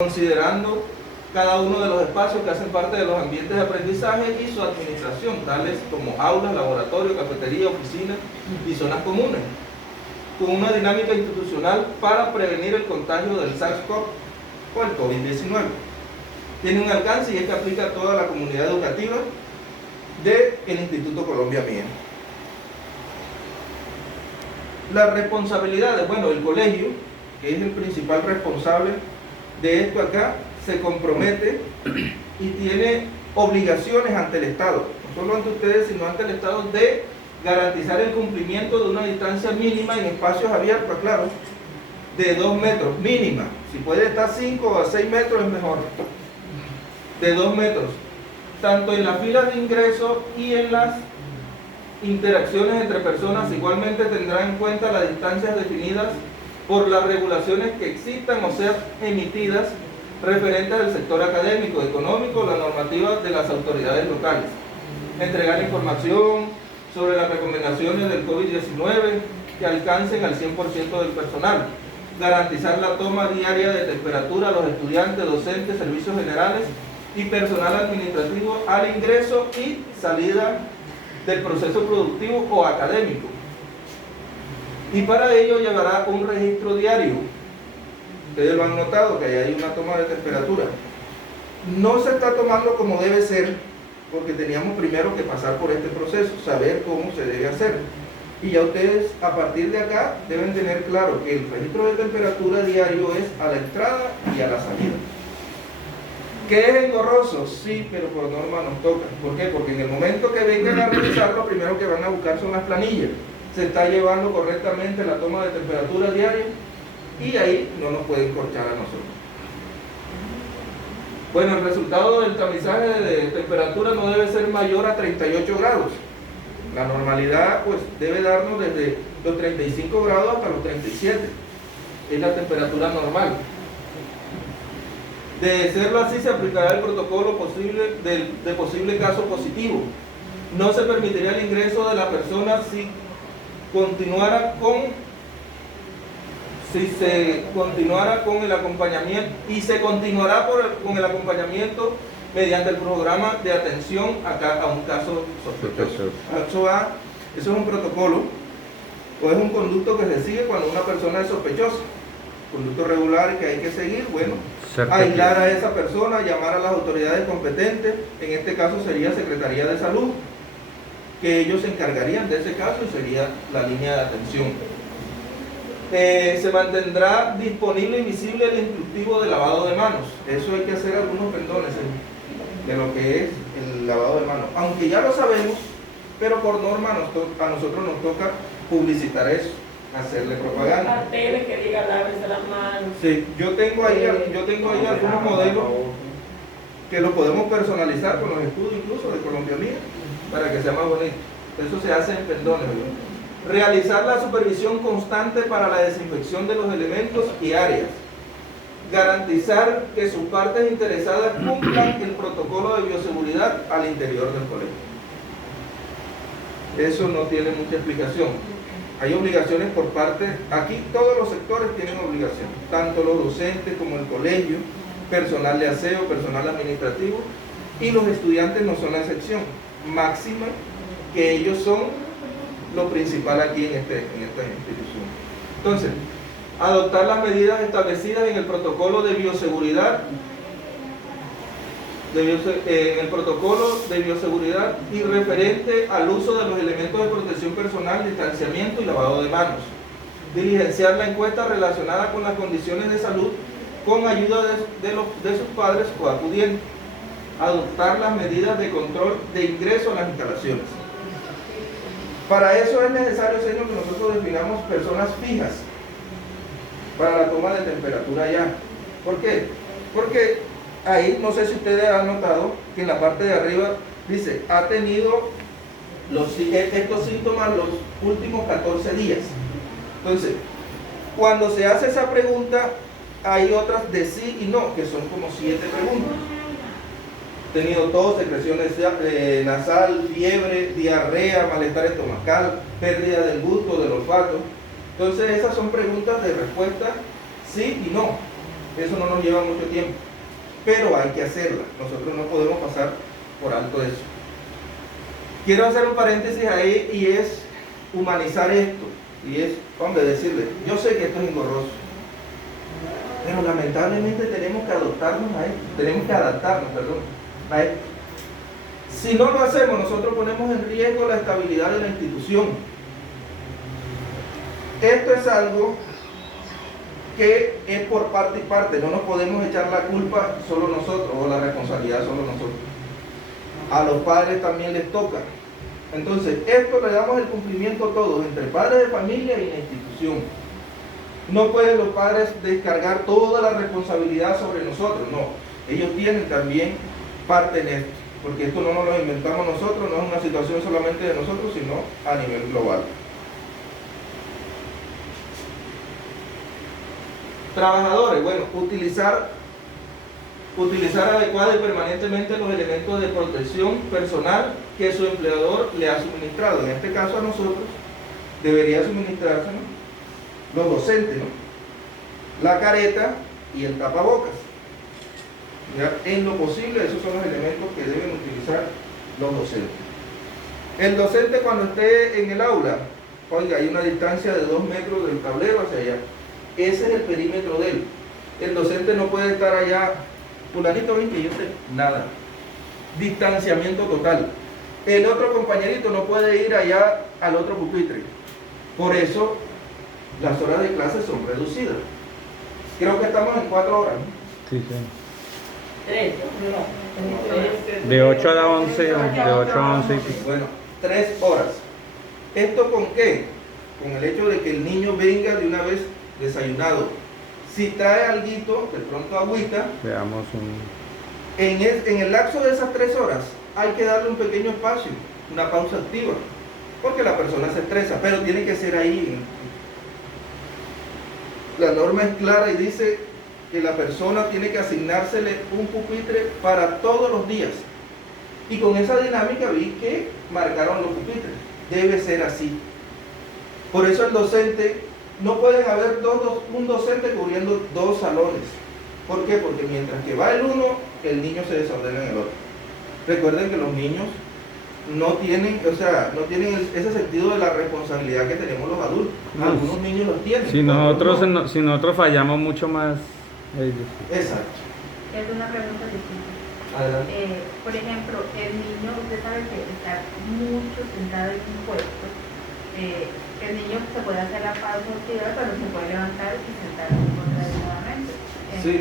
considerando cada uno de los espacios que hacen parte de los ambientes de aprendizaje y su administración, tales como aulas, laboratorio, cafetería, oficinas y zonas comunes, con una dinámica institucional para prevenir el contagio del SARS-CoV o el COVID-19. Tiene un alcance y es que aplica a toda la comunidad educativa del Instituto Colombia Mía. Las responsabilidades, bueno, el colegio, que es el principal responsable de esto acá, se compromete y tiene obligaciones ante el Estado, no solo ante ustedes, sino ante el Estado, de garantizar el cumplimiento de una distancia mínima en espacios abiertos, claro, de 2 metros, mínima. Si puede estar 5 o 6 metros es mejor, de 2 metros, tanto en las filas de ingreso y en las interacciones entre personas. Igualmente tendrá en cuenta las distancias definidas por las regulaciones que existan o sean emitidas referentes al sector académico, económico, la normativa de las autoridades locales. Entregar información sobre las recomendaciones del COVID-19 que alcancen al 100% del personal. Garantizar la toma diaria de temperatura a los estudiantes, docentes, servicios generales y personal administrativo al ingreso y salida del proceso productivo o académico. Y para ello llevará un registro diario. Ustedes lo han notado, que ahí hay una toma de temperatura. No se está tomando como debe ser, porque teníamos primero que pasar por este proceso, saber cómo se debe hacer. Y ya ustedes, a partir de acá, deben tener claro que el registro de temperatura diario es a la entrada y a la salida. ¿Qué es engorroso? Sí, pero por norma nos toca. ¿Por qué? Porque en el momento que vengan a realizarlo, lo primero que van a buscar son las planillas. Se está llevando correctamente la toma de temperatura diaria y ahí no nos pueden corchar a nosotros. Bueno, el resultado del tamizaje de temperatura no debe ser mayor a 38 grados. La normalidad pues debe darnos desde los 35 grados hasta los 37. Es la temperatura normal. De serlo así, se aplicará el protocolo de posible caso positivo. No se permitiría el ingreso de la persona si se continuara con el acompañamiento, y se continuará con el acompañamiento mediante el programa de atención a un caso sospechoso. Eso es un protocolo o es un conducto que se sigue cuando una persona es sospechosa. Conducto regular que hay que seguir, bueno, aislar a esa persona, llamar a las autoridades competentes, en este caso sería Secretaría de Salud, que ellos se encargarían de ese caso y sería la línea de atención. Se mantendrá disponible y visible el instructivo de lavado de manos. Eso hay que hacer algunos pendones de lo que es el lavado de manos, aunque ya lo sabemos, pero por norma a nosotros nos toca publicitar eso, hacerle propaganda. Carteles que diga lávese las manos. Sí, yo tengo ahí algunos modelos que los podemos personalizar con los escudos incluso de Colombia Mía, para que sea más bonito. Eso se hace en pendones, ¿no? Realizar la supervisión constante para la desinfección de los elementos y áreas. Garantizar que sus partes interesadas cumplan el protocolo de bioseguridad al interior del colegio. Eso no tiene mucha explicación. Hay obligaciones por parte, aquí todos los sectores tienen obligación, tanto los docentes como el colegio, personal de aseo, personal administrativo, y los estudiantes no son la excepción. Máxima que ellos son lo principal aquí en esta institución. Entonces, adoptar las medidas establecidas en el protocolo de bioseguridad, y referente al uso de los elementos de protección personal, distanciamiento y lavado de manos. Diligenciar la encuesta relacionada con las condiciones de salud con ayuda de sus padres o acudientes. Adoptar las medidas de control de ingreso a las instalaciones. Para eso es necesario, señor, que nosotros definamos personas fijas para la toma de temperatura ya. ¿Por qué? Porque ahí, no sé si ustedes han notado que en la parte de arriba dice, ha tenido estos síntomas los últimos 14 días. Entonces, cuando se hace esa pregunta, hay otras de sí y no, que son como 7 preguntas. Tenido tos, secreciones nasal, fiebre, diarrea, malestar estomacal, pérdida del gusto, del olfato. Entonces esas son preguntas de respuesta sí y no. Eso no nos lleva mucho tiempo, pero hay que hacerla. Nosotros no podemos pasar por alto eso. Quiero hacer un paréntesis ahí y es humanizar esto. Y es, hombre, decirle, yo sé que esto es engorroso, pero lamentablemente tenemos que adaptarnos a esto. Si no lo hacemos, nosotros ponemos en riesgo la estabilidad de la institución. Esto es algo que es por parte y parte, no nos podemos echar la culpa solo nosotros o la responsabilidad solo nosotros. A los padres también les toca. Entonces, esto le damos el cumplimiento todos, entre padres de familia y la institución. No pueden los padres descargar toda la responsabilidad sobre nosotros, no. Ellos tienen también parte en esto, porque esto no nos lo inventamos nosotros, no es una situación solamente de nosotros, sino a nivel global. Trabajadores, bueno, utilizar adecuada y permanentemente los elementos de protección personal que su empleador le ha suministrado. En este caso a nosotros debería suministrarse, ¿no?, los docentes, ¿no?, la careta y el tapabocas. ¿Ya? En lo posible, esos son los elementos que deben utilizar los docentes. El docente, cuando esté en el aula, oiga, hay una distancia de 2 metros del tablero hacia allá. Ese es el perímetro de él. El docente no puede estar allá, fulanito, ven que yo sé, nada. Distanciamiento total. El otro compañerito no puede ir allá al otro pupitre. Por eso, las horas de clase son reducidas. Creo que estamos en 4 horas, ¿no? Sí, sí. 3, no. De 8 a 11, de 8 a 11 y pico. Bueno, 3 horas. ¿Esto con qué? Con el hecho de que el niño venga de una vez desayunado. Si trae alguito, de pronto agüita, Veamos un... en el lapso de esas 3 horas hay que darle un pequeño espacio, una pausa activa, porque la persona se estresa, pero tiene que ser ahí. La norma es clara y dice que la persona tiene que asignársele un pupitre para todos los días. Y con esa dinámica vi que marcaron los pupitres. Debe ser así. Por eso el docente, no pueden haber un docente cubriendo 2 salones. ¿Por qué? Porque mientras que va el uno, el niño se desordena en el otro. Recuerden que los niños no tienen ese sentido de la responsabilidad que tenemos los adultos. Algunos niños los tienen. Si nosotros fallamos mucho más, ellos. Exacto. Es una pregunta difícil. Adelante. Por ejemplo, el niño, usted sabe que está mucho sentado en un puesto. El niño se puede hacer la pausa activa, pero se puede levantar y sentarse otra vez nuevamente. Sí,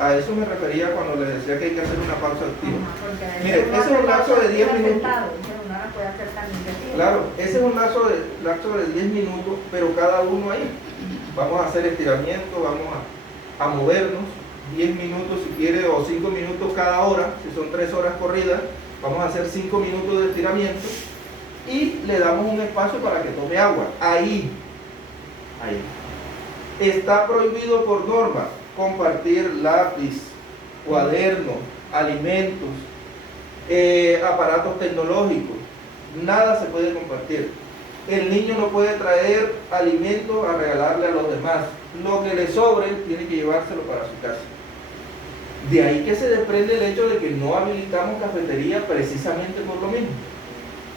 a eso me refería cuando les decía que hay que hacer una pausa activa. Ajá, Mire, ese es un lapso de 10 minutos. Uno la puede hacer también de pie. Claro, ese es un lapso de 10 minutos, pero cada uno ahí. Vamos a hacer estiramiento, vamos a movernos 10 minutos si quiere, o 5 minutos cada hora, si son 3 horas corridas, vamos a hacer 5 minutos de estiramiento y le damos un espacio para que tome agua. Ahí. Está prohibido por norma compartir lápiz, cuaderno, alimentos, aparatos tecnológicos. Nada se puede compartir. El niño no puede traer alimentos a regalarle a los demás. Lo que le sobre tiene que llevárselo para su casa. De ahí que se desprende el hecho de que no habilitamos cafetería precisamente por lo mismo.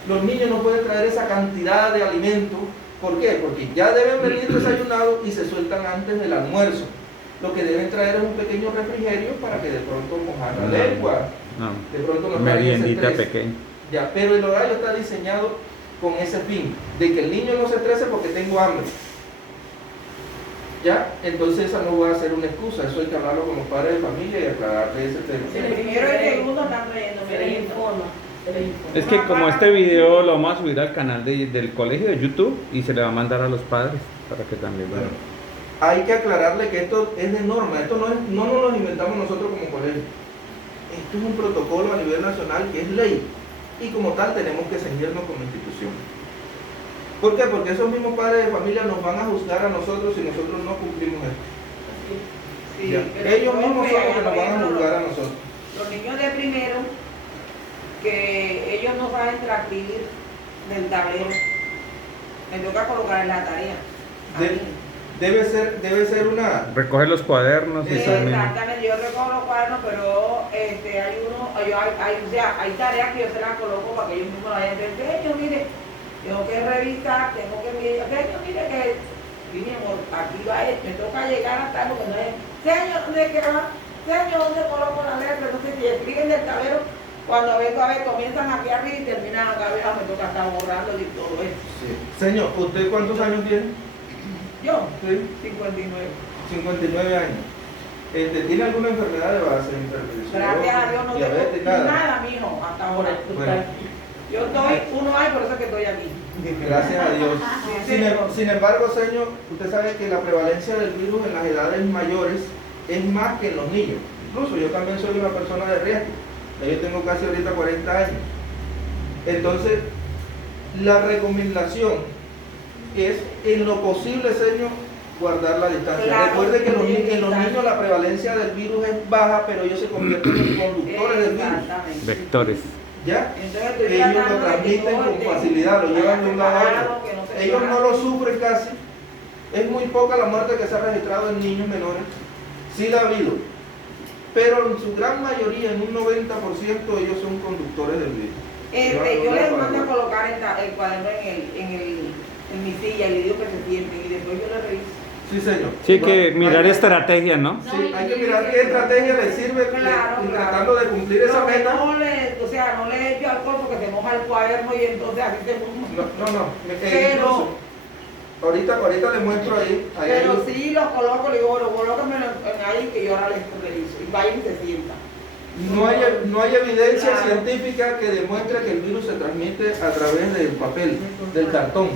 Los niños no pueden traer esa cantidad de alimentos. ¿Por qué? Porque ya deben venir desayunados y se sueltan antes del almuerzo. Lo que deben traer es un pequeño refrigerio para que de pronto mojar la lengua. De pronto no meriendita pequeña. Ya, pero el horario está diseñado con ese fin, de que el niño no se estrese porque tengo hambre. ¿Ya? Entonces esa no va a ser una excusa, eso hay que hablarlo con los padres de familia y aclararle ese tema. El primero y el segundo están trayendo, se les informa. Es que como este video lo vamos a subir al canal del colegio de YouTube y se le va a mandar a los padres para que también vean. Bueno, hay que aclararle que esto es de norma, esto no nos lo inventamos nosotros como colegio. Esto es un protocolo a nivel nacional que es ley y como tal tenemos que ceñirnos como institución. ¿Por qué? Porque esos mismos padres de familia nos van a juzgar a nosotros si nosotros no cumplimos esto. Sí, Ya. Ellos mismos son los que nos van a juzgar a nosotros. Los niños de primero, que ellos no saben transcribir del tablero, me toca colocar en la tarea. debe ser una... Recoger los cuadernos y eso mismo. Exactamente, yo recojo los cuadernos, pero hay tareas que yo se las coloco para que ellos mismos la vayan a entender. Yo, mire, tengo que revisar, tengo que mirar, mire que, mi amor, aquí va esto, me toca llegar hasta porque no es, señor, ¿dónde qué va? Señor, ¿dónde coloco la letra? No sé si escriben del tablero, cuando vengo a ver, comienzan aquí arriba y terminan acá abajo, me toca estar borrando y todo eso. Sí. Señor, ¿usted cuántos años tiene? Yo, Sí. 59. 59 años. ¿Tiene alguna enfermedad de base? Hipertensión, Gracias a Dios no diabetes, tengo nada, mijo, hasta ahora. Bueno. Yo estoy, uno hay, por eso es que estoy aquí. Gracias a Dios. Sí, Sin embargo, señor, usted sabe que la prevalencia del virus en las edades mayores es más que en los niños. Incluso yo también soy una persona de riesgo. Yo tengo casi ahorita 40 años. Entonces, la recomendación es, en lo posible, señor, guardar la distancia. Claro, Recuerde que en los exacto. niños la prevalencia del virus es baja, pero ellos se convierten en conductores del virus. Exactamente. Vectores. ¿Ya? Entonces, estoy Ellos lo tratando de que transmiten todo con esté facilidad, lo llevan de un lado a separado, otro. que no se Ellos no separan. lo sufren casi. Es muy poca la muerte que se ha registrado en niños menores. Sí la ha habido. Pero en su gran mayoría, en un 90%, ellos son conductores del virus. Yo les mando a colocar el cuaderno en mi silla y le digo que se sienten y después yo le reviso. Sí, señor. Sí, hay que Bueno, mirar hay- estrategia, ¿no? Sí, hay que mirar qué estrategia le sirve Claro, y claro. tratando de cumplir esa Lo que meta. no le echo alcohol porque se moja el cuaderno y entonces así se moja. No. Pero- Incluso, ahorita le muestro ahí. Pero sí los coloco, le digo, bueno, colócamelo ahí que yo ahora les reviso. Y vayan y se sientan. No hay evidencia Claro. científica que demuestre que el virus se transmite a través del papel, del cartón,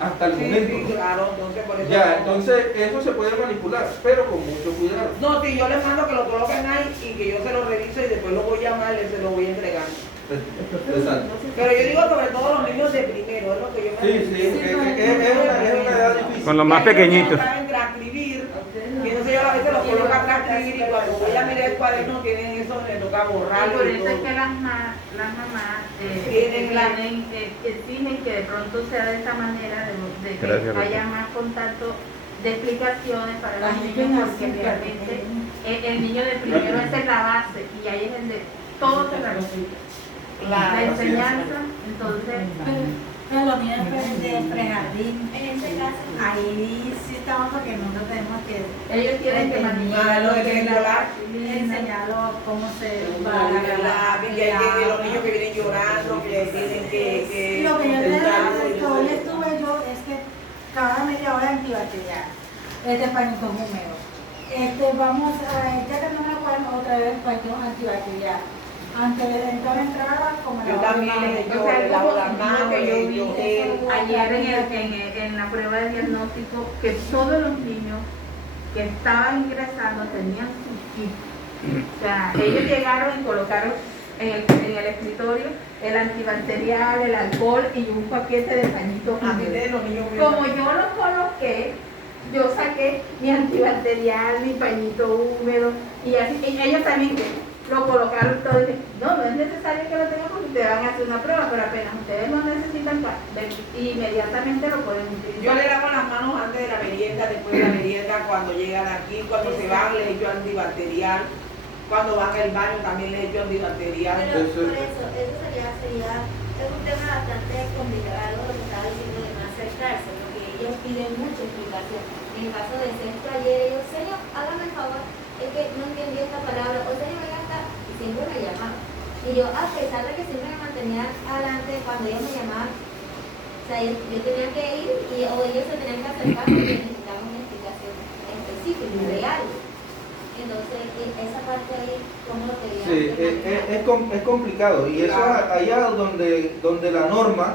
hasta el momento. Sí, ¿no? claro, entonces por eso. Ya, no. entonces eso se puede manipular, pero con mucho cuidado. No, si yo les mando que lo coloquen ahí y que yo se lo reviso y después lo voy a llamar y se lo voy a entregar. Exacto. Pero yo digo sobre todo los niños de primero, es lo que yo me Sí, es una edad difícil. Con los más Y aquellos que pequeñitos. no saben transcribir, que no sé, yo a veces los coloco a transcribir y cuando voy a mirar el cuaderno tienen eso, me toca Y borrarlo por y eso es todo. que las mamás Tienen exigen que de pronto sea de esa manera, de que Gracias, haya Rosa. más contacto de explicaciones para La los gente niños, nace porque con realmente cartón. el niño de primero esa es la base y ahí es donde todo se ramifica. La Claro, enseñanza, entonces, Pero los niños de prejardín, en este caso, ahí sí estamos porque nosotros tenemos que ellos tienen que Lo de preescolar. enseñarlos cómo se Para que los niños que vienen llorando, que tienen que Lo que yo concentrarse y les todo eso. estuve yo es que cada media hora antibacterial, pañitos húmedos. Vamos a, ya que no me acuerdo, otra vez pañitos antibacterial. Antes de entrar como Yo también les o sea, yo lavo las algo manos, que yo vi yo ayer en la prueba de diagnóstico, que todos los niños que estaban ingresando tenían su kit. O sea, ellos llegaron y colocaron en el escritorio el antibacterial, el alcohol y un paquete de pañitos a mí húmedos. de los niños Como yo lo coloqué, yo saqué mi antibacterial, mi pañito húmedo y así, y ellos también lo colocaron todo y dije, no es necesario que lo tengan porque ustedes van a hacer una prueba, pero apenas ustedes lo necesitan, inmediatamente lo pueden utilizar. Yo le lavo las manos antes de la merienda, después de la merienda, cuando llegan aquí, cuando se van les echo antibacterial, cuando van al baño también les echo antibacterial. Pero por eso sería, es un tema bastante complicado lo que estaba diciendo de no acercarse, porque ellos piden mucha explicación. En el caso de sexto ayer, ellos, señor, hágame el favor, es que no entendí esta palabra, o señor, venga acá, y siempre me llamaban. Y yo, a pesar de que siempre me mantenía adelante, cuando ellos me llamaban, o sea, yo tenía que ir, o ellos se tenían que acercar porque necesitaban una explicación específica y real. Entonces, esa parte ahí, ¿cómo lo quería? Sí, es complicado y eso es allá donde la norma,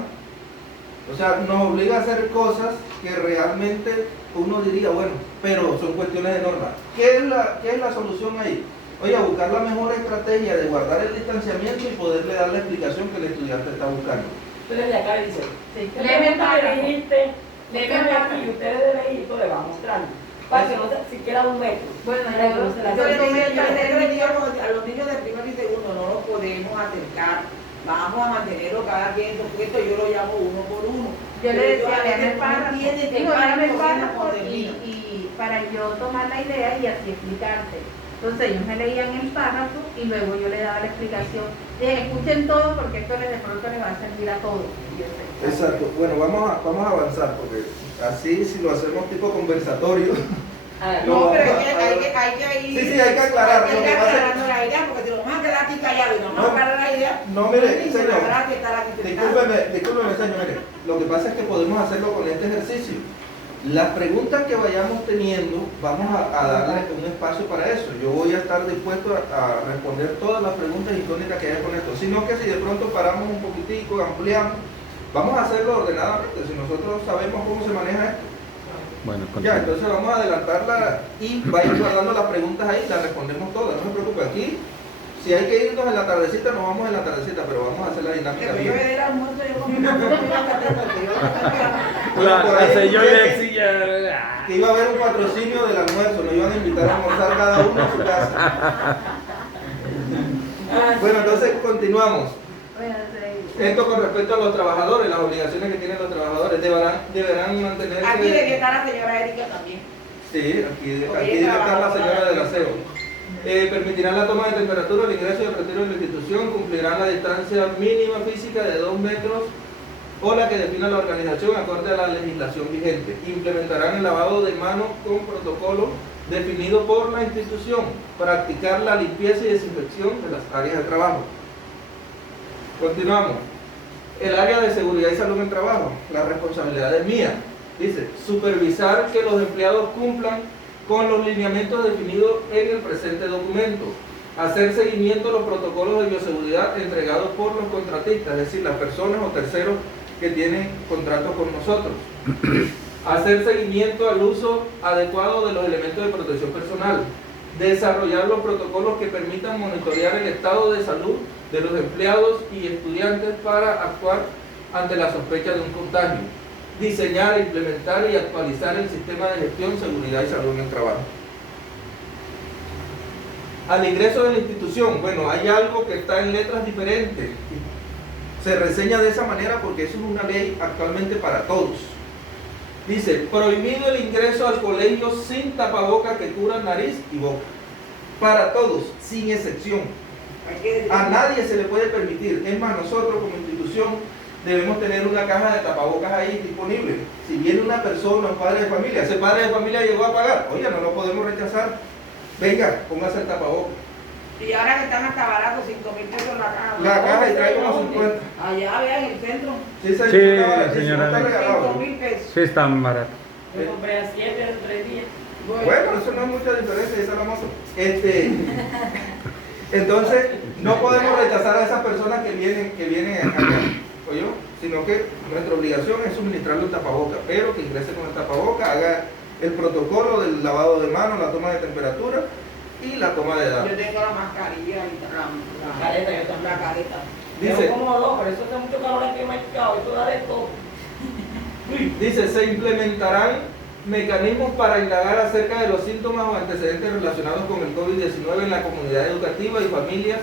o sea, nos obliga a hacer cosas que realmente uno diría, bueno, pero son cuestiones de norma. ¿Qué es la solución ahí? Oye, buscar la mejor estrategia de guardar el distanciamiento y poderle dar la explicación que el estudiante está buscando. Entonces de acá dice, Sí, léeme léeme tú acá. le dijiste, léeme aquí y ustedes de lejito le van mostrando. Para que no se siquiera un metro. Bueno, Para que no se la Yo les acerque. digo a los niños de primero y segundo, no los podemos acercar, vamos a mantenerlo cada quien en su puesto, yo lo llamo uno por uno. Yo le decía, vean el no párrafo, entiendes que el digo, vean el párrafo párrafo no termina. y para yo tomar la idea y así explicarte. Entonces ellos me leían el párrafo y luego yo le daba la explicación. Dije, escuchen todo porque esto de pronto les va a servir a todos. Y yo sé. Exacto. Bueno, vamos a avanzar porque así si lo hacemos tipo conversatorio. No, pero hay que ir. Sí, hay que aclarar. Hay Lo que que ir pasa es aclarando la idea, porque si nos vamos a quedar aquí callados y nos vamos a aclarar la idea. No, mire, ni se señor. logrará que estar aquí sentado. Discúlpeme, señor. Mire, lo que pasa es que podemos hacerlo con este ejercicio. Las preguntas que vayamos teniendo, vamos a darle un espacio para eso. Yo voy a estar dispuesto a responder todas las preguntas incógnitas que haya con esto. Sino que si de pronto paramos un poquitico, ampliamos, vamos a hacerlo ordenadamente. Si nosotros sabemos cómo se maneja esto. Bueno, Ya, continúa. entonces vamos a adelantarla y vayan guardando las preguntas ahí, las respondemos todas, no se preocupe. Aquí, si hay que irnos en la tardecita, nos vamos en la tardecita, pero vamos a hacer la dinámica Que yo bien. me dé el almuerzo, yo comí una La señora Lexi ya. Que iba a haber un patrocinio del almuerzo, nos iban a invitar a almorzar cada uno a su casa. Bueno, entonces continuamos. Bueno, sí. Esto con respecto a los trabajadores, las obligaciones que tienen los trabajadores, deberán mantenerse. Aquí debe estar la señora Erika también. Sí, aquí debe estar la señora del aseo. Permitirán la toma de temperatura, el ingreso y el retiro de la institución, cumplirán la distancia mínima física de 2 metros o la que defina la organización acorde a la legislación vigente. Implementarán el lavado de manos con protocolo definido por la institución. Practicar la limpieza y desinfección de las áreas de trabajo. Continuamos. El área de seguridad y salud en el trabajo. La responsabilidad es mía. Dice, supervisar que los empleados cumplan con los lineamientos definidos en el presente documento. Hacer seguimiento a los protocolos de bioseguridad entregados por los contratistas, es decir, las personas o terceros que tienen contratos con nosotros. Hacer seguimiento al uso adecuado de los elementos de protección personal. Desarrollar los protocolos que permitan monitorear el estado de salud de los empleados y estudiantes para actuar ante la sospecha de un contagio. Diseñar, implementar y actualizar el sistema de gestión, seguridad y salud en el trabajo. Al ingreso de la institución, bueno, hay algo que está en letras diferentes. Se reseña de esa manera porque eso es una ley actualmente para todos. Dice, prohibido el ingreso al colegio sin tapabocas que cubran nariz y boca. Para todos, sin excepción. A nadie se le puede permitir. Es más, nosotros como institución debemos tener una caja de tapabocas ahí disponible. Si viene una persona, un padre de familia, ese padre de familia llegó a pagar, oye, no lo podemos rechazar. Venga, póngase el tapabocas. Y ahora que están hasta baratos, 5.000 pesos la caja. La caja y trae como 50. Allá, vean, en el centro. Sí, Sí, señora, señora. está regalado. 5.000 pesos. Sí, está barato. Yo compré a 7 en 3 días. Bueno, eso no es mucha diferencia, esa es la moto. Entonces, no podemos rechazar a esas personas que vienen acá, ¿oyó? Sino que nuestra obligación es suministrarle un tapaboca, pero que ingrese con el tapaboca, haga el protocolo del lavado de manos, la toma de temperatura y la toma de edad. Yo tengo la mascarilla y la Careta, yo también. la careta. Dice, Yo como dos, pero eso hace mucho calor aquí en el mercado, esto da de todo. dice, se implementarán mecanismos para indagar acerca de los síntomas o antecedentes relacionados con el COVID-19 en la comunidad educativa y familias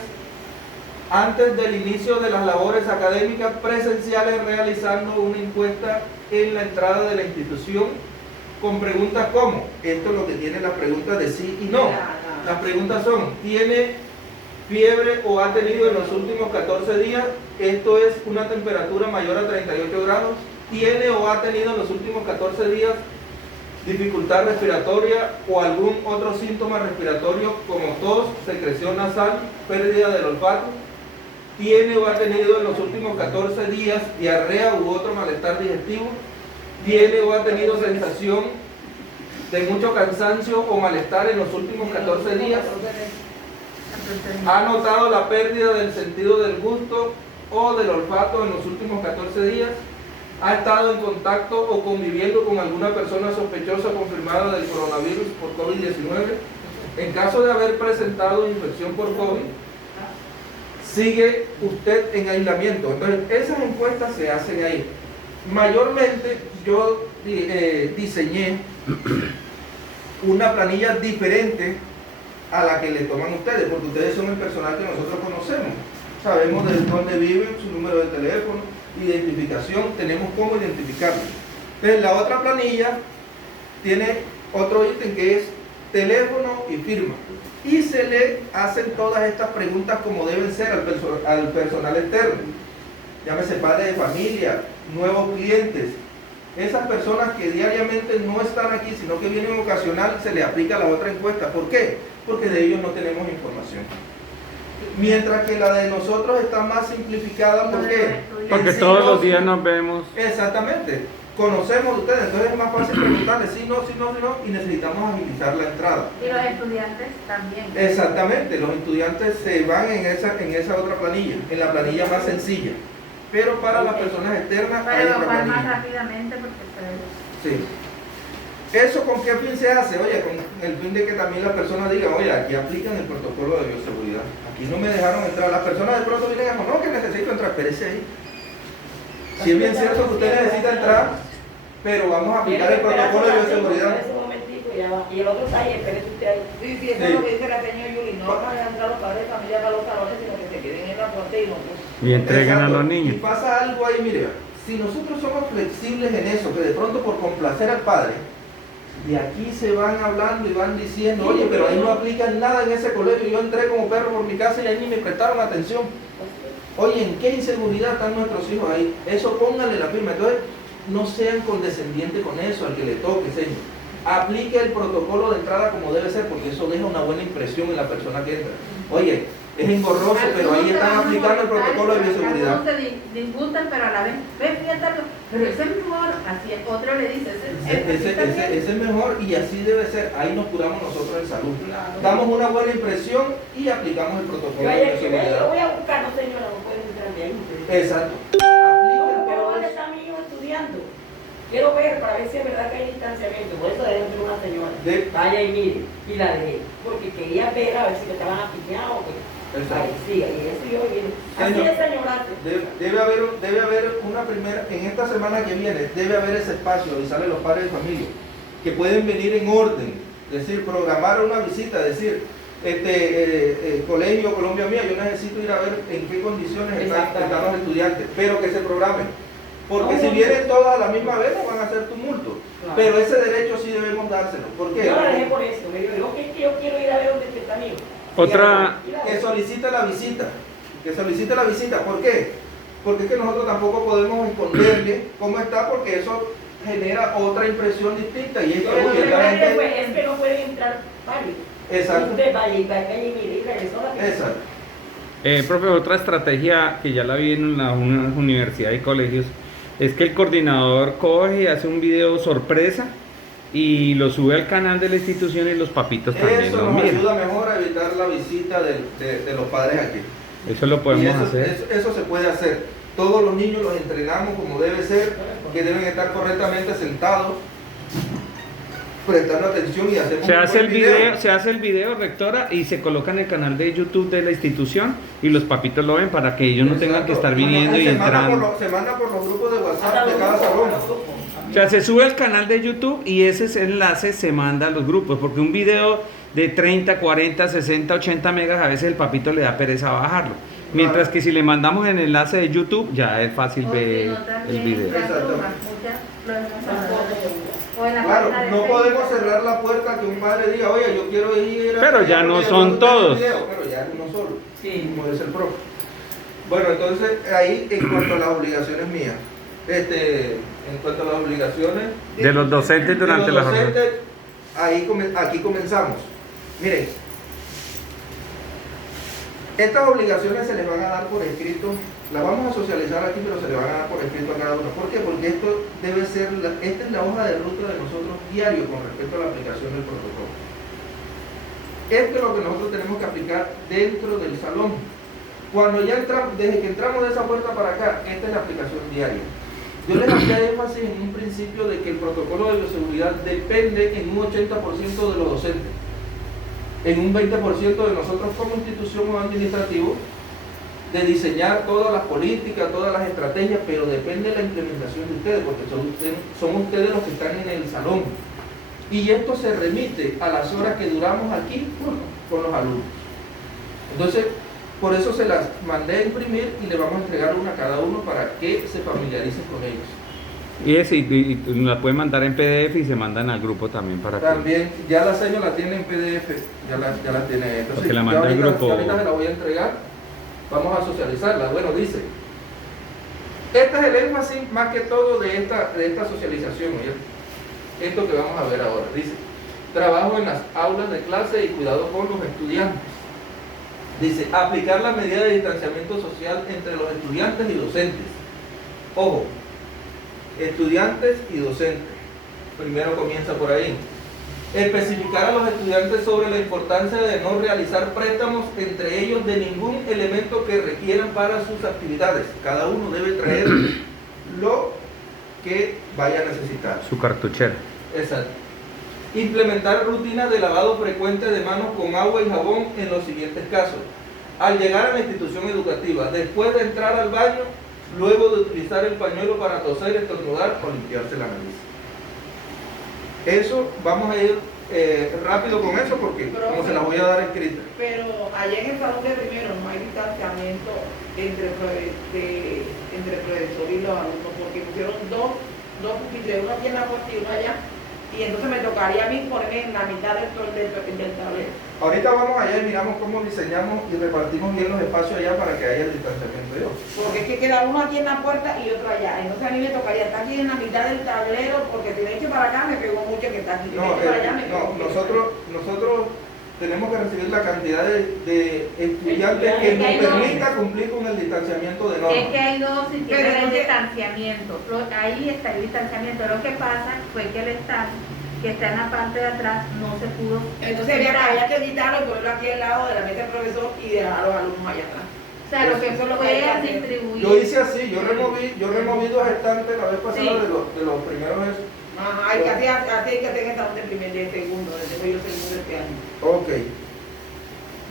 antes del inicio de las labores académicas presenciales, realizando una encuesta en la entrada de la institución con preguntas como, esto es lo que tiene las preguntas de sí y no. Las preguntas son, ¿tiene fiebre o ha tenido en los últimos 14 días? Esto es una temperatura mayor a 38 grados. ¿Tiene o ha tenido en los últimos 14 días dificultad respiratoria o algún otro síntoma respiratorio como tos, secreción nasal, pérdida del olfato? ¿Tiene o ha tenido en los últimos 14 días diarrea u otro malestar digestivo? ¿Tiene o ha tenido sensación de mucho cansancio o malestar en los últimos 14 días? ¿Ha notado la pérdida del sentido del gusto o del olfato en los últimos 14 días? ¿Ha estado en contacto o conviviendo con alguna persona sospechosa confirmada del coronavirus por COVID-19? En caso de haber presentado infección por COVID, ¿sigue usted en aislamiento? Entonces, esas encuestas se hacen ahí. Mayormente, yo diseñé una planilla diferente a la que le toman ustedes, porque ustedes son el personal que nosotros conocemos. Sabemos de dónde viven, su número de teléfono, identificación, tenemos cómo identificarlo. Entonces la otra planilla tiene otro ítem que es teléfono y firma. Y se le hacen todas estas preguntas como deben ser al personal externo. Llámese padre de familia, nuevos clientes. Esas personas que diariamente no están aquí, sino que vienen ocasional, se le aplica la otra encuesta. ¿Por qué? Porque de ellos no tenemos información. Mientras que la de nosotros está más simplificada, ¿por qué? Porque En sí todos no- los días nos vemos. Exactamente. Conocemos de ustedes, entonces es más fácil preguntarles si no, y necesitamos agilizar la entrada. Y los estudiantes también. Exactamente, los estudiantes se van en esa otra planilla, en la planilla más sencilla. Pero para las personas externas hay Para otra evacuar más planilla. rápidamente porque Sí. ¿Eso con qué fin se hace? Oye, con el fin de que también las personas digan, oye, aquí aplican el protocolo de bioseguridad. Aquí no me dejaron entrar. Las personas de pronto vienen a decir, no, que necesito entrar, espérese ahí. Si es bien cierto que usted necesita entrar, pero vamos a aplicar el protocolo de bioseguridad. Ese momentito y ya va. Y el otro está ahí, espérese usted ahí. Sí, sí, eso es lo que dice la señora Yuli. No van a entrar los padres de familia para los salones, sino que se queden en la puerta y no. Y entregan a Exacto. los Y niños. pasa algo ahí, mire, si nosotros somos flexibles en eso, que de pronto por complacer al padre, de aquí se van hablando y van diciendo, oye, pero ahí no aplican nada en ese colegio, yo entré como perro por mi casa y ahí ni me prestaron atención. Oye, ¿en qué inseguridad están nuestros hijos ahí? Eso póngale la firma. Entonces, no sean condescendientes con eso, al que le toque, señor. Aplique el protocolo de entrada como debe ser, porque eso deja una buena impresión en la persona que entra. Oye, es engorroso, pero ahí están aplicando el protocolo de bioseguridad. Algunos se disgustan, pero a la vez, ven, fíjate, pero ese es mejor. Así es, otro le dice, Ese es mejor y así debe ser. Ahí nos curamos nosotros en salud. Claro. Damos una buena impresión y aplicamos el protocolo de Yo bioseguridad. voy a buscar, no señora, no pueden entrar bien. Exacto. No, Apliquen pero todo ¿dónde eso. está mi hijo estudiando? Quiero ver para ver si es verdad que hay distanciamiento. Por eso dejé entrar una señora. Vaya y mire. Y la dejé. Porque quería ver a ver si me estaban apiñados o qué. Exacto. Ahí sí, ahí eso yo vine. Así Señor. es, señora. Debe haber una primera, en esta semana que viene, debe haber ese espacio, avisarle a los padres de familia, que pueden venir en orden, es decir, programar una visita, decir, Colegio Colombia Mía, yo necesito ir a ver en qué condiciones están los estudiantes, pero que se programen. Porque si vienen todas a la misma vez, no van a hacer tumulto. Claro. Pero ese derecho sí debemos dárselo. ¿Por qué? Yo la dejé por eso. Me dijo que es que yo quiero ir a ver dónde está mi hijo. Otra- Y la Que dejé. solicite la visita. Que solicite la visita. ¿Por qué? Porque es que nosotros tampoco podemos esconderle cómo está, porque eso genera otra impresión distinta. Y es que, Yo lo oye, que la le dije gente... fue, es que no pueden entrar varios. Exacto. Usted vaya y mire y regresó a la Exacto. Profe, otra estrategia que ya la vi en una universidad y colegios es que el coordinador coge y hace un video sorpresa y lo sube al canal de la institución y los papitos también Eso lo nos miran. ayuda mejor a evitar la visita de los padres aquí. Eso lo Y podemos eso, hacer. eso se puede hacer. Todos los niños los entrenamos como debe ser, que deben estar correctamente sentados, prestando atención y hacemos Se un hace buen el video, rectora, y se coloca en el canal de YouTube de la institución y los papitos lo ven para que ellos no tengan que estar Exacto. viniendo y se manda entrando. se manda por los grupos de WhatsApp de cada salón. O sea, se sube al canal de YouTube y ese enlace se manda a los grupos, porque un video de 30, 40, 60, 80 megas a veces el papito le da pereza bajarlo. Mientras que si le mandamos el enlace de YouTube, ya es fácil ver el video. Claro, no podemos cerrar la puerta que un padre diga, oye, yo quiero ir a... Pero ya no son todos. Pero ya uno solo, Sí. como dice el profe. Bueno, entonces ahí en cuanto a las obligaciones mías, en cuanto a las obligaciones De los docentes durante de la los jornada. docentes, aquí comenzamos. Miren, estas obligaciones se les van a dar por escrito, las vamos a socializar aquí, pero se les van a dar por escrito a cada uno. ¿Por qué? Porque esto debe ser, esta es la hoja de ruta de nosotros diario con respecto a la aplicación del protocolo. Esto es lo que nosotros tenemos que aplicar dentro del salón. Cuando ya entramos, desde que entramos de esa puerta para acá, esta es la aplicación diaria. Yo les hacía énfasis en un principio de que el protocolo de bioseguridad depende en un 80% de los docentes, en un 20% de nosotros como institución o administrativo, de diseñar todas las políticas, todas las estrategias, pero depende de la implementación de ustedes, porque son ustedes los que están en el salón. Y esto se remite a las horas que duramos aquí con los alumnos. Entonces, Por eso se las mandé a imprimir y le vamos a entregar una a cada uno para que se familiaricen con ellos. Y nos la pueden mandar en PDF y se mandan al grupo también para También, ya la seño la tiene en PDF, ya la tiene. Entonces, porque la manda al grupo. ya ahorita se la voy a entregar, vamos a socializarla. Bueno, dice, este es el énfasis más que todo de esta socialización, ¿oye? Esto que vamos a ver ahora, dice, trabajo en las aulas de clase y cuidado con los estudiantes. Dice, aplicar la medida de distanciamiento social entre los estudiantes y docentes. Ojo, estudiantes y docentes. Primero comienza por ahí. Especificar a los estudiantes sobre la importancia de no realizar préstamos entre ellos de ningún elemento que requieran para sus actividades. Cada uno debe traer lo que vaya a necesitar. Su cartuchera. Exacto. Implementar rutinas de lavado frecuente de manos con agua y jabón en los siguientes casos. Al llegar a la institución educativa, después de entrar al baño, luego de utilizar el pañuelo para toser, estornudar o limpiarse la nariz. Eso, vamos a ir rápido con eso porque como se las voy a dar escritas. Pero allá en el salón de primero no hay distanciamiento entre el profesor y los alumnos, porque pusieron dos pupitres, uno aquí en la puerta y uno allá, y entonces me tocaría a mí ponerme en la mitad del tablero. Ahorita vamos allá y miramos cómo diseñamos y repartimos bien los espacios allá para que haya el distanciamiento. Porque es que queda uno aquí en la puerta y otro allá. Entonces a mí me tocaría estar aquí en la mitad del tablero, porque si me echo para acá me pegó mucho que está aquí. Si me echo para allá me pegó mucho. Nosotros tenemos que recibir la cantidad de estudiantes que nos permita cumplir con el distanciamiento de normas. Es que hay dos sistemas de distanciamiento. Ahí está el distanciamiento. Lo que pasa fue que el staff que está en la parte de atrás no se pudo. Entonces había que quitarlo y ponerlo aquí al lado de la mesa del profesor y dejar a los alumnos allá atrás. O sea, lo que Eso es lo que fue hay que a hacer. distribuir. Yo hice así, yo removí dos estantes la vez pasada Sí. de los primeros. Ajá, hay que hacer en el salón de primer y de segundo, desde yo segundo este año. Ok.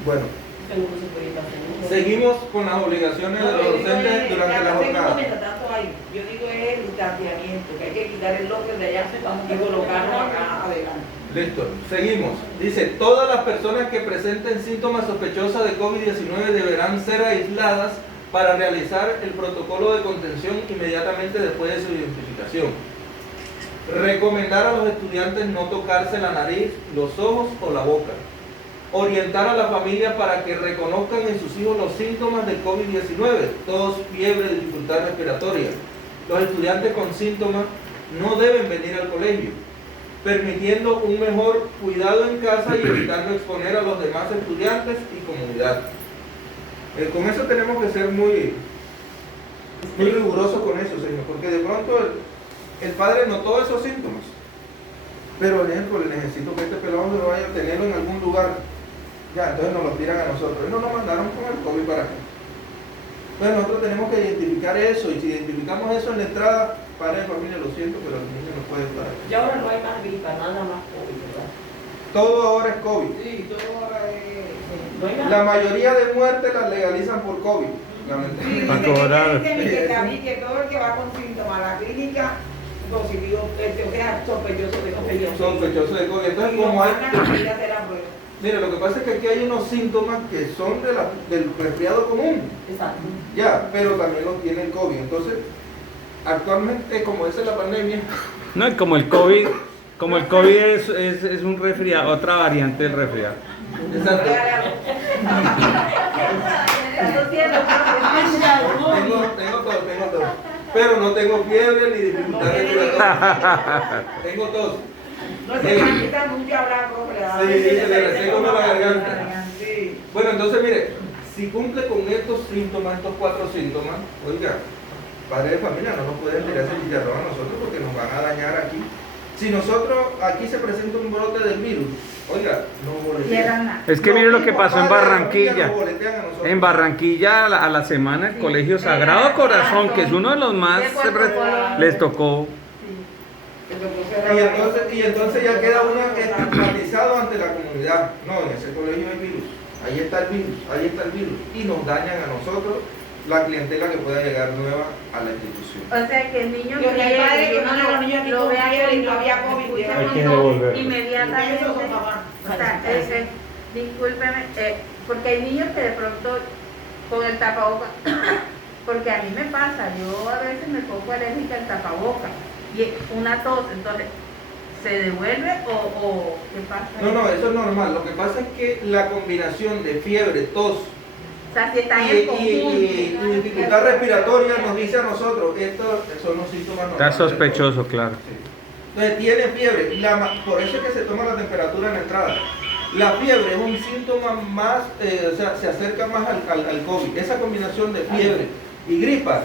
Bueno, Segundo se puede ir para segundo. seguimos con las obligaciones de los docentes durante la jornada. Mientras tanto hay, yo digo es el distanciamiento, que hay que quitar el locker de allá y colocarlo acá adelante. Listo, seguimos. Dice, todas las personas que presenten síntomas sospechosos de COVID-19 deberán ser aisladas para realizar el protocolo de contención inmediatamente después de su identificación. Recomendar a los estudiantes no tocarse la nariz, los ojos o la boca. Orientar a la familia para que reconozcan en sus hijos los síntomas del COVID-19, tos, fiebre, dificultad respiratoria. Los estudiantes con síntomas no deben venir al colegio, permitiendo un mejor cuidado en casa y evitando exponer a los demás estudiantes y comunidad. Con eso tenemos que ser muy rigurosos con eso, señor, porque de pronto el padre notó esos síntomas, pero el ejemplo, le necesito que este pelado se vaya a tenerlo en algún lugar, ya, entonces nos lo tiran a nosotros, y no nos mandaron con el COVID para acá. Entonces nosotros tenemos que identificar eso, y si identificamos eso en la entrada, padre de familia, lo siento, pero el niño no puede estar aquí. Y ahora no hay más gripa, nada más COVID, ¿verdad? Todo ahora es COVID. Sí, todo ahora es... No hay nada. La mayoría de muertes las legalizan por COVID, Sí, lamentablemente. Va a cobrar. dice que todo el que va con síntomas a la clínica positivo, o sea, sospechoso de COVID. Sospechoso de COVID. Entonces, Y lo como hay... mandan a ir a hacer la prueba. Mire, lo que pasa es que aquí hay unos síntomas que son del resfriado común, Exacto. ya, pero también los tiene el COVID. Entonces, actualmente, como dice la pandemia, No, y como el COVID es un resfriado, otra variante del resfriado. exacto, tengo tos, pero no tengo fiebre ni dificultad respiratoria. Tengo tos. No se necesita mucho hablar, Sí, se le reseca uno la garganta. Sí. Bueno, entonces mire, si cumple con estos síntomas, estos 4 síntomas, oiga, padre de familia no nos pueden tirar ese chicharrón a nosotros porque nos van a dañar aquí. Si nosotros, aquí se presenta un brote del virus, oiga, no boletean. Es que mire lo que pasó en Barranquilla. Nos boletean a nosotros. En Barranquilla a la semana el Colegio Sagrado Corazón, que es uno de los más, les tocó. Y entonces ya queda uno estigmatizado ante la comunidad. No, en ese colegio hay virus. Ahí está el virus. Y nos dañan a nosotros la clientela que pueda llegar nueva a la institución. O sea, que el niño Yo, el padre que manda a los niños aquí lo con vea fiebre y con no había COVID, escucha hay un que montón devolverlo. inmediatamente. Eso son papás. O sea, discúlpeme, porque hay niños que de pronto con el tapabocas, porque a mí me pasa, yo a veces me pongo alérgica al tapabocas y una tos, entonces, ¿se devuelve o qué pasa? No, eso es normal. Lo que pasa es que la combinación de fiebre, tos O sea, si está en el conjunto. y dificultad respiratoria nos dice a nosotros, estos son los síntomas normales. Está sospechoso, claro. Sí. Entonces tiene fiebre, por eso es que se toma la temperatura en la entrada. La fiebre es un síntoma más, o sea, se acerca más al COVID. Esa combinación de fiebre y gripa,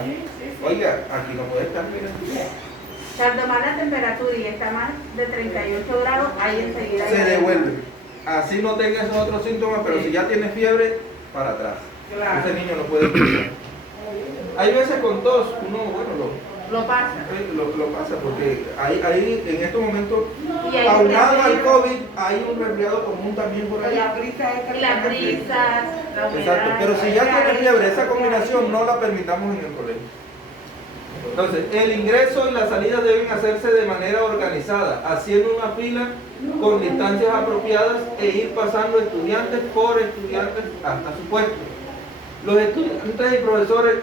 oiga, aquí no puede estar. Al tomar la temperatura y está más de 38 grados, ahí enseguida Se devuelve. Así no tenga esos otros síntomas, pero si ya tiene fiebre, para atrás. Claro. Ese niño no puede escuchar. Hay veces con tos, uno, bueno, lo pasa. lo pasa, porque hay en estos momentos, Y hay aunado al resfriado. COVID, hay un resfriado común también por ahí. La brisa esta Y las brisas, la humedad. Exacto, pero si ya tiene fiebre, esa combinación no la permitamos en el colegio. Entonces, el ingreso y la salida deben hacerse de manera organizada, haciendo una fila con distancias apropiadas e ir pasando estudiantes por estudiantes hasta su puesto. Los estudiantes y profesores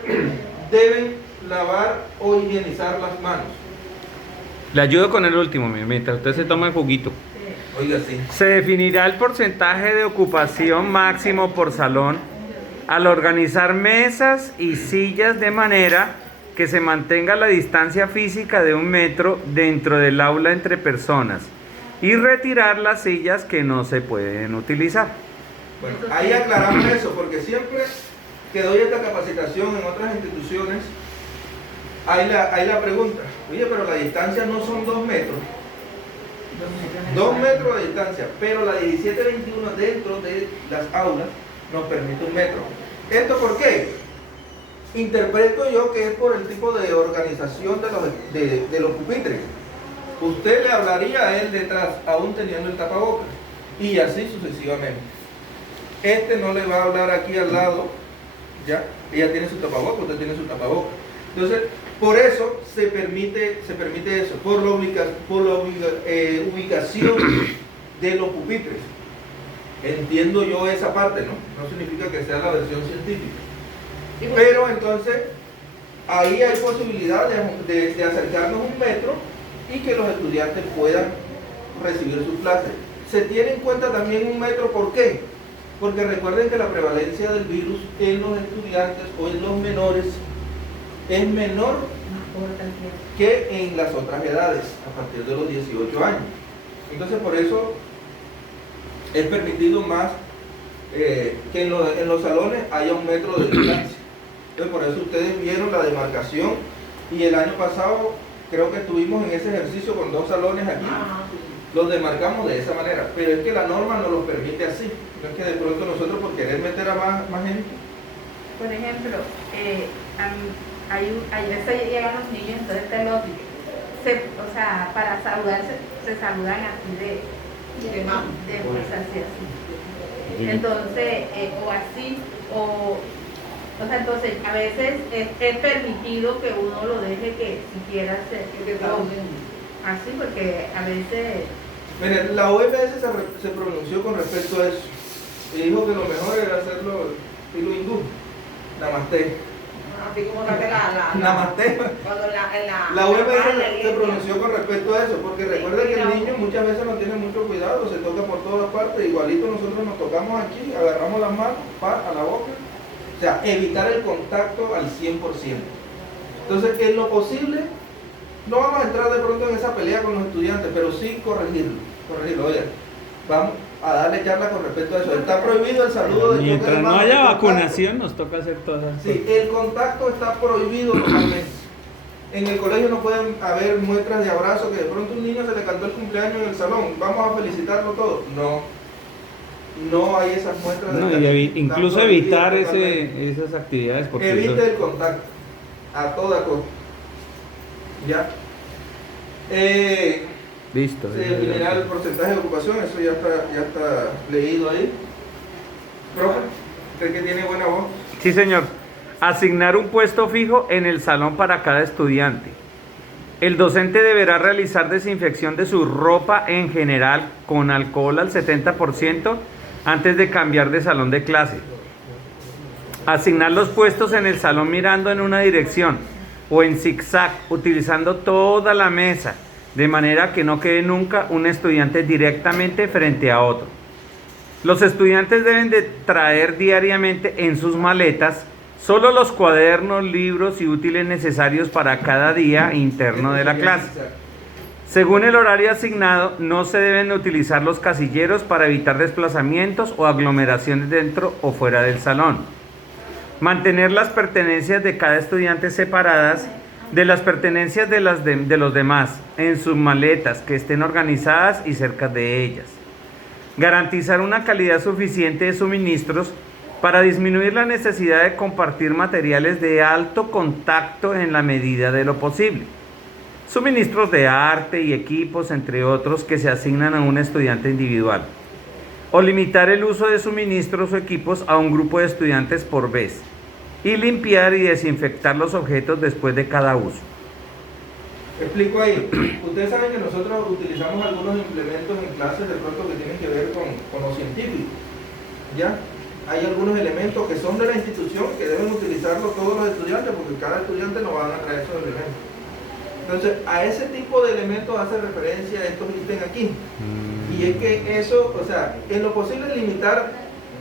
deben lavar o higienizar las manos. Le ayudo con el último, mientras usted se toma el juguito. Oiga, sí. Se definirá el porcentaje de ocupación máximo por salón al organizar mesas y sillas de manera que se mantenga la distancia física de 1 metro dentro del aula entre personas y retirar las sillas que no se pueden utilizar. Bueno, ahí aclaramos eso, porque siempre que doy esta capacitación en otras instituciones, hay la pregunta, oye, pero la distancia no son 2 metros. 2 metros de distancia, pero la 1721 dentro de las aulas nos permite 1 metro. ¿Esto por qué? Interpreto yo que es por el tipo de organización de los pupitres. Usted le hablaría a él detrás, aún teniendo el tapabocas, y así sucesivamente. Este no le va a hablar aquí al lado, ya, ella tiene su tapabocas, usted tiene su tapabocas. Entonces, por eso se permite eso, por la ubicación de los pupitres. Entiendo yo esa parte, ¿no? No significa que sea la versión científica. Pero entonces, ahí hay posibilidad de acercarnos 1 metro y que los estudiantes puedan recibir sus clases. Se tiene en cuenta también 1 metro, ¿por qué? Porque recuerden que la prevalencia del virus en los estudiantes o en los menores es menor que en las otras edades, a partir de los 18 años. Entonces, por eso es permitido más que en los salones haya 1 metro de distancia. Entonces, por eso ustedes vieron la demarcación y el año pasado creo que estuvimos en ese ejercicio con 2 salones aquí. Los demarcamos de esa manera, pero es que la norma no lo permite así. No es que de pronto nosotros por querer meter a más gente. Por ejemplo, hay veces llegan los niños, entonces o sea, para saludarse, se saludan así de pues así. Entonces, o así, o sea, entonces a veces es permitido que uno lo deje que si quiera hacer así, porque a veces... Miren, la OMS se pronunció con respecto a eso y dijo que lo mejor era hacerlo estilo hindú, namaste. Así como hace Namaste. cuando La OMS se pronunció con respecto a eso, porque recuerden que el niño muchas veces no tiene mucho cuidado, se toca por todas partes, igualito nosotros nos tocamos aquí, agarramos las manos, a la boca, o sea, evitar el contacto al 100%. Entonces, en lo posible, no vamos a entrar de pronto en esa pelea con los estudiantes, pero sí corregirlo, oye, vamos a darle charla con respecto a eso. Está prohibido el saludo de Mientras choque de no manos, haya el contacto. vacunación, nos toca hacer todas las Sí, el contacto está prohibido totalmente. En el colegio no pueden haber muestras de abrazo, que de pronto un niño se le cantó el cumpleaños en el salón, vamos a felicitarlo todo. No hay esas muestras de No, cariño. y Está incluso prohibido evitar totalmente. esas actividades porque Evite eso- el contacto a toda costa. ¿Ya? listo. Se definirá el porcentaje de ocupación, eso ya está leído ahí. Profe, usted que tiene buena voz. Sí, señor. Asignar un puesto fijo en el salón para cada estudiante. El docente deberá realizar desinfección de su ropa en general con alcohol al 70% antes de cambiar de salón de clase. Asignar los puestos en el salón mirando en una dirección o en zigzag, utilizando toda la mesa, de manera que no quede nunca un estudiante directamente frente a otro. Los estudiantes deben de traer diariamente en sus maletas solo los cuadernos, libros y útiles necesarios para cada día interno de la clase. Según el horario asignado, no se deben utilizar los casilleros para evitar desplazamientos o aglomeraciones dentro o fuera del salón. Mantener las pertenencias de cada estudiante separadas de las pertenencias de los demás en sus maletas, que estén organizadas y cerca de ellas. Garantizar una calidad suficiente de suministros para disminuir la necesidad de compartir materiales de alto contacto en la medida de lo posible. Suministros de arte y equipos, entre otros, que se asignan a un estudiante individual. O limitar el uso de suministros o equipos a un grupo de estudiantes por vez. Y limpiar y desinfectar los objetos después de cada uso. Explico ahí. Ustedes saben que nosotros utilizamos algunos implementos en clases de pronto que tienen que ver con lo científico. ¿Ya? Hay algunos elementos que son de la institución que deben utilizarlo todos los estudiantes porque cada estudiante nos van a traer esos elementos. Entonces, a ese tipo de elementos hace referencia a estos ítems aquí. Y es que eso, o sea, en lo posible limitar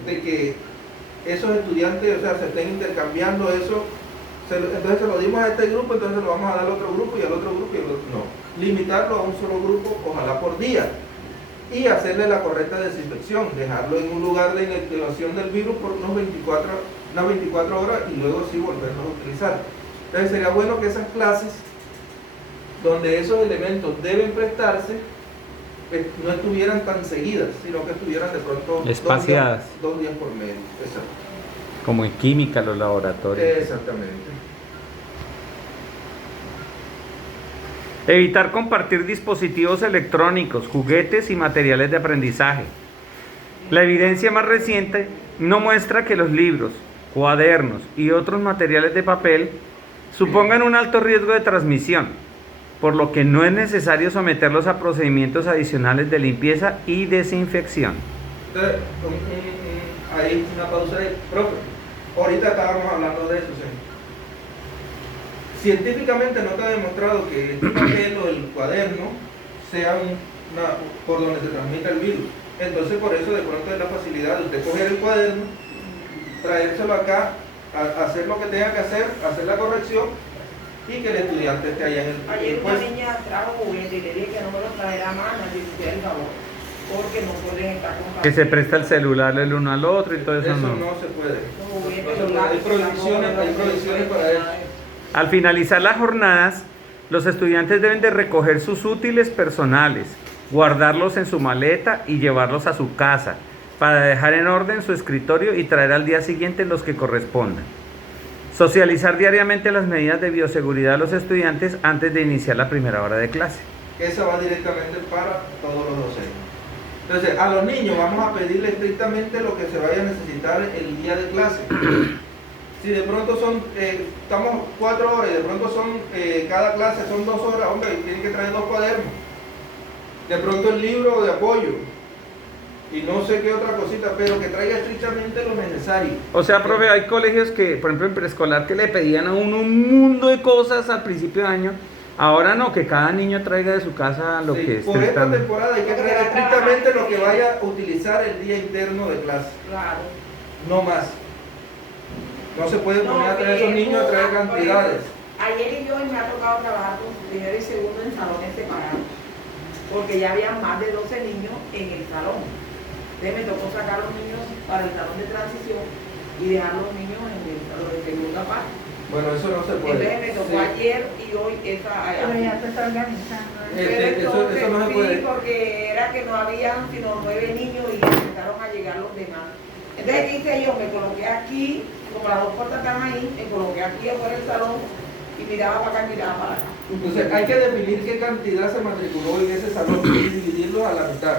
de que esos estudiantes, o sea, se estén intercambiando eso. Entonces se lo dimos a este grupo, entonces lo vamos a dar al otro grupo y al otro grupo y al otro. No. Limitarlo a un solo grupo, ojalá por día. Y hacerle la correcta desinfección. Dejarlo en un lugar de inactivación del virus por unas 24 horas y luego sí volverlo a utilizar. Entonces sería bueno que esas clases donde esos elementos deben prestarse no estuvieran tan seguidas, sino que estuvieran de pronto espaciadas. 2 días por medio. Exacto. Como en química, los laboratorios. Exactamente. Evitar compartir dispositivos electrónicos, juguetes y materiales de aprendizaje. La evidencia más reciente no muestra que los libros, cuadernos y otros materiales de papel supongan un alto riesgo de transmisión, por lo que no es necesario someterlos a procedimientos adicionales de limpieza y desinfección. Entonces, hay una pausa ahí. Profe, ahorita estábamos hablando de eso, ¿sí? Científicamente no está demostrado que este papel o el cuaderno sea por donde se transmite el virus. Entonces, por eso de pronto es la facilidad de usted coger el cuaderno, traérselo acá, hacer lo que tenga que hacer la corrección y que el estudiante esté allá en el Ayer una niña trajo juguete y le dije que no me lo traerá más, si hiciera el favor, porque no pueden estar compartiendo. Que se presta el celular el uno al otro y todo eso. Eso no se puede. Hay prohibiciones para eso. Al finalizar las jornadas, los estudiantes deben de recoger sus útiles personales, guardarlos en su maleta y llevarlos a su casa, para dejar en orden su escritorio y traer al día siguiente los que correspondan. Socializar diariamente las medidas de bioseguridad a los estudiantes antes de iniciar la primera hora de clase. Eso va directamente para todos los docentes. Entonces, a los niños vamos a pedirle estrictamente lo que se vaya a necesitar el día de clase. Si de pronto estamos 4 horas y de pronto cada clase son 2 horas, hombre, tienen que traer 2 cuadernos. De pronto el libro de apoyo. Y no sé qué otra cosita, pero que traiga estrictamente lo necesario. O sea, profe, hay colegios que, por ejemplo, en preescolar, que le pedían a uno un mundo de cosas al principio de año. Ahora no, que cada niño traiga de su casa lo que por esta temporada hay que traer estrictamente lo que vaya a utilizar el día interno de clase. Claro. No más. No se puede poner a traer a esos niños a traer cantidades. Ayer y hoy me ha tocado trabajar con primero y segundo en salones separados, porque ya había más de 12 niños en el salón. Entonces me tocó sacar a los niños para el salón de transición y dejar a los niños en el salón de segunda parte. Bueno, eso no se puede. Entonces me tocó ayer y hoy esa. Pero ya se está organizando. Eso no se puede. Sí, porque era que no habían sino 9 niños y empezaron a llegar los demás. Entonces, ¿qué hice yo? Me coloqué aquí, como las 2 puertas están ahí, me coloqué aquí afuera del salón y miraba para acá y miraba para acá. Entonces, hay que definir qué cantidad se matriculó en ese salón y dividirlo a la mitad.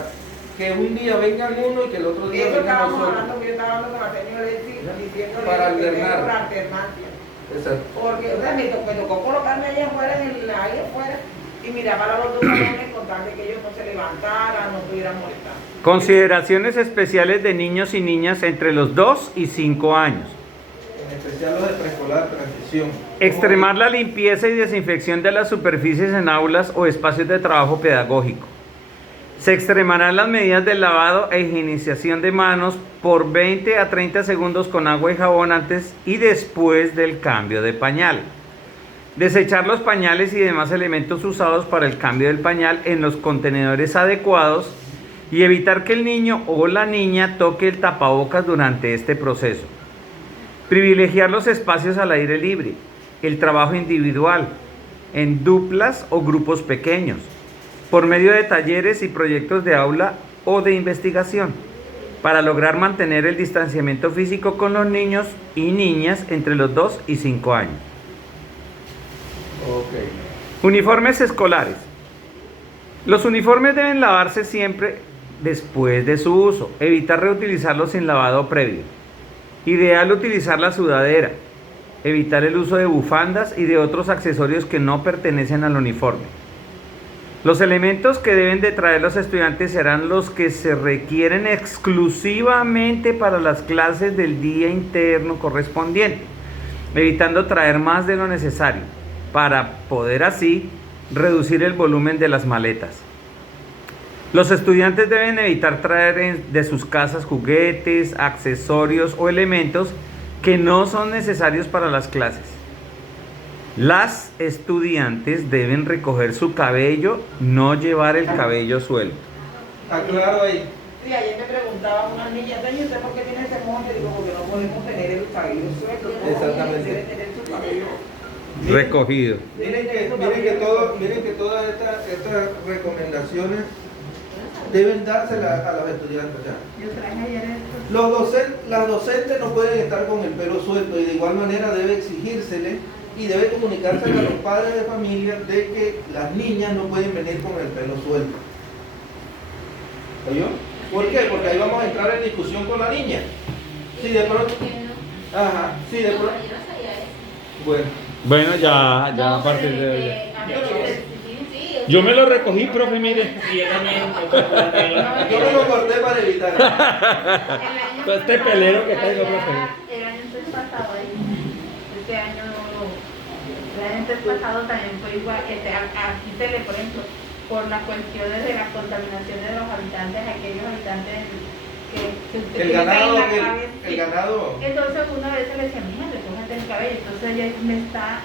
Que un día vengan uno y que el otro día eso vengan estábamos nosotros. hablando, yo estaba hablando con la señora diciéndole Para que alternar. por alternancia. Exacto. Porque o sea, me tocó colocarme allá afuera, ahí afuera, y miraba a los 2 salones con tal de que ellos no se levantaran, no estuvieran molestando. Consideraciones especiales de niños y niñas entre los 2 y 5 años. especial los de preescolar, transición. Extremar la limpieza y desinfección de las superficies en aulas o espacios de trabajo pedagógico. Se extremarán las medidas de lavado e higienización de manos por 20 a 30 segundos con agua y jabón antes y después del cambio de pañal. Desechar los pañales y demás elementos usados para el cambio del pañal en los contenedores adecuados y evitar que el niño o la niña toque el tapabocas durante este proceso. Privilegiar los espacios al aire libre, el trabajo individual, en duplas o grupos pequeños, por medio de talleres y proyectos de aula o de investigación, para lograr mantener el distanciamiento físico con los niños y niñas entre los 2 y 5 años. Okay. Uniformes escolares. Los uniformes deben lavarse siempre después de su uso, evitar reutilizarlos sin lavado previo. Ideal utilizar la sudadera, evitar el uso de bufandas y de otros accesorios que no pertenecen al uniforme. Los elementos que deben de traer los estudiantes serán los que se requieren exclusivamente para las clases del día interno correspondiente, evitando traer más de lo necesario, para poder así reducir el volumen de las maletas. Los estudiantes deben evitar traer de sus casas juguetes, accesorios o elementos que no son necesarios para las clases. Las estudiantes deben recoger su cabello, no llevar el cabello suelto. Aclaro ahí. Sí, ayer me preguntaba una niña, ¿y usted por qué tiene ese monte? Digo, porque no podemos tener el cabello suelto. Exactamente. Debe tener su cabello Recogido. Miren que todas estas recomendaciones deben dárselas a los estudiantes. ¿Ya? Yo traje ayer esto. Las docentes no pueden estar con el pelo suelto y de igual manera debe exigírsele y debe comunicarse a los padres de familia de que las niñas no pueden venir con el pelo suelto. ¿Oyó? ¿Por qué? Porque ahí vamos a entrar en discusión con la niña. Si de pronto... Ajá, si de pronto... Bueno. Bueno, ya a partir de... Yo me lo recogí, profe, mire. Sí, yo también. Yo me lo corté para evitar. Pues este pelero que tengo, profe. El año pasado, este año, el año pasado también fue igual. Aquí se le, por ejemplo, por las cuestiones de las contaminaciones de los habitantes, aquellos habitantes que usted El tiene ganado, en la cabeza. el ganado. Entonces una vez se le decía, mija, recógete el cabello. Entonces ella me está